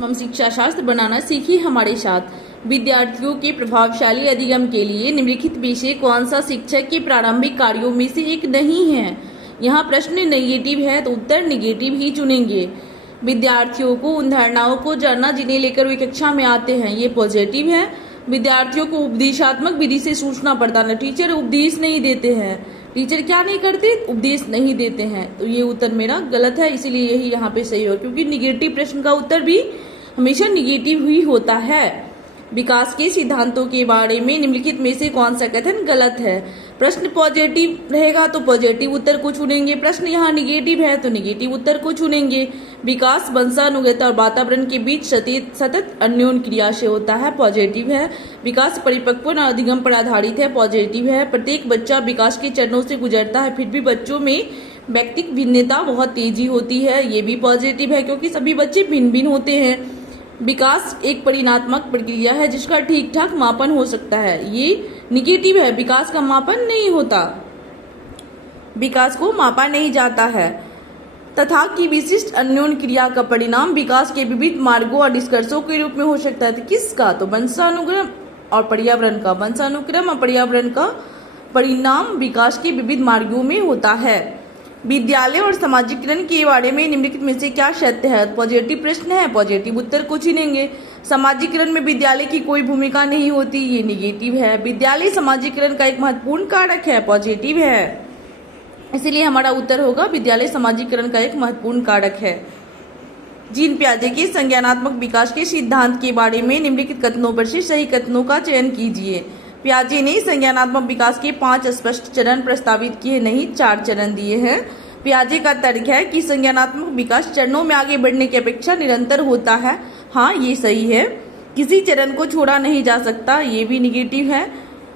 हम शिक्षा शास्त्र बनाना सीखिए हमारे साथ। विद्यार्थियों के प्रभावशाली अधिगम के लिए निम्नलिखित में से कौन सा शिक्षक के प्रारंभिक कार्यों में से एक नहीं है। यहाँ प्रश्न नेगेटिव है तो उत्तर नेगेटिव ही चुनेंगे। विद्यार्थियों को उन धारणाओं को जानना जिन्हें लेकर वे कक्षा में आते हैं, ये पॉजिटिव है। विद्यार्थियों को उपदेशात्मक विधि से सूचना प्रदान, टीचर उपदेश नहीं देते हैं। टीचर क्या नहीं करते, उपदेश नहीं देते हैं, तो ये उत्तर मेरा गलत है, इसीलिए यही यहाँ पे सही हो, क्योंकि निगेटिव प्रश्न का उत्तर भी हमेशा निगेटिव ही होता है। विकास के सिद्धांतों के बारे में निम्नलिखित में से कौन सा कथन गलत है। प्रश्न पॉजिटिव रहेगा तो पॉजिटिव उत्तर को चुनेंगे, प्रश्न यहाँ निगेटिव है तो निगेटिव उत्तर को चुनेंगे। विकास वंशानुगत और वातावरण के बीच सतत अन्योन क्रिया से होता है, पॉजिटिव है। विकास परिपक्व और अधिगम पर आधारित है, पॉजिटिव है। प्रत्येक बच्चा विकास के चरणों से गुजरता है, फिर भी बच्चों में व्यक्तिगत भिन्नता बहुत तेजी होती है, ये भी पॉजिटिव है, क्योंकि सभी बच्चे भिन्न भिन्न होते हैं। विकास एक परिणात्मक प्रक्रिया है जिसका ठीक ठाक मापन हो सकता है, ये निगेटिव है। विकास का मापन नहीं होता, विकास को मापा नहीं जाता है। तथा की विशिष्ट अन्योन क्रिया का परिणाम विकास के विविध मार्गों और निष्कर्षों के रूप में हो सकता है। तो किसका, तो वंशानुक्रम और पर्यावरण का, वंशानुक्रम और पर्यावरण का परिणाम विकास के विविध मार्गों में होता है। विद्यालय और समाजीकरण के बारे में निम्नलिखित में से क्या सत्य है। पॉजिटिव प्रश्न है, पॉजिटिव उत्तर को चुनेंगे। समाजीकरण में विद्यालय की कोई भूमिका नहीं होती, ये निगेटिव है। विद्यालय समाजीकरण का एक महत्वपूर्ण कारक है, पॉजिटिव है, इसलिए हमारा उत्तर होगा विद्यालय समाजीकरण का एक महत्वपूर्ण कारक है। जीन पियाजे के संज्ञानात्मक विकास के सिद्धांत के बारे में निम्नलिखित कथनों पर से सही कथनों का चयन कीजिए। पियाजे ने संज्ञानात्मक विकास के 5 स्पष्ट चरण प्रस्तावित किए, नहीं 4 चरण दिए हैं। पियाजे का तर्क है कि संज्ञानात्मक विकास चरणों में आगे बढ़ने की अपेक्षा निरंतर होता है। हाँ, ये सही है, किसी चरण को छोड़ा नहीं जा सकता, ये भी निगेटिव है,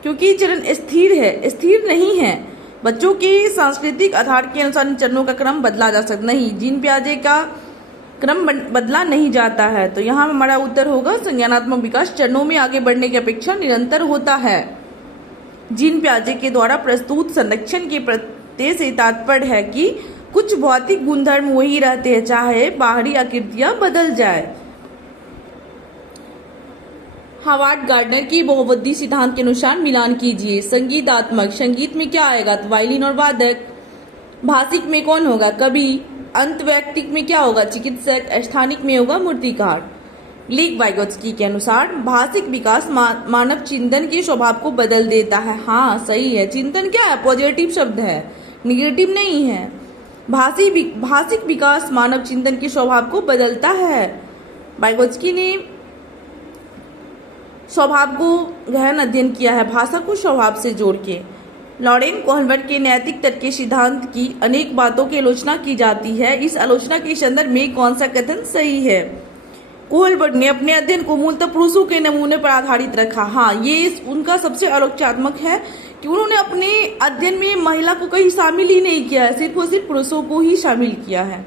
क्योंकि चरण स्थिर है, स्थिर नहीं है। बच्चों के सांस्कृतिक आधार के अनुसार इन चरणों का क्रम बदला जा सकता नहीं, जीन पियाजे का क्रम बदला नहीं जाता है, तो यहाँ हमारा उत्तर होगा संज्ञानात्मक विकास चरणों में आगे बढ़ने की अपेक्षा निरंतर होता है। जीन पियाजे के द्वारा प्रस्तुत संरक्षण के प्रत्यय से तात्पर्य है कि कुछ भौतिक गुणधर्म वही रहते हैं, चाहे बाहरी आकृतियां बदल जाए। हावर्ड गार्डनर की बहुबुद्धि सिद्धांत के अनुसार मिलान कीजिए। संगीतात्मक, संगीत में क्या आएगा, तो वायलिन और वादक। भाषिक में कौन होगा, कवि। अंतवैयक्तिक में क्या होगा, चिकित्सक। स्थानिक में होगा मूर्तिकार। लीक वाइगोत्स्की के अनुसार भाषिक विकास मानव चिंतन के स्वभाव को बदल देता है। हाँ, सही है, चिंतन क्या है, पॉजिटिव शब्द है, निगेटिव नहीं है। भाषिक विकास मानव चिंतन के स्वभाव को बदलता है। वाइगोत्स्की ने स्वभाव को गहन अध्ययन किया है, भाषा को स्वभाव से जोड़ के। लॉरेन कोहलबर्ग के नैतिक तर्क के सिद्धांत की अनेक बातों की आलोचना की जाती है, इस आलोचना के संदर्भ में कौन सा कथन सही है। कोहलबर्ग ने अपने अध्ययन को मूलतः पुरुषों के नमूने पर आधारित रखा। हाँ, ये उनका सबसे आलोचनात्मक है कि उन्होंने अपने अध्ययन में महिला को कहीं शामिल ही नहीं किया है, सिर्फ और सिर्फ पुरुषों को ही शामिल किया है।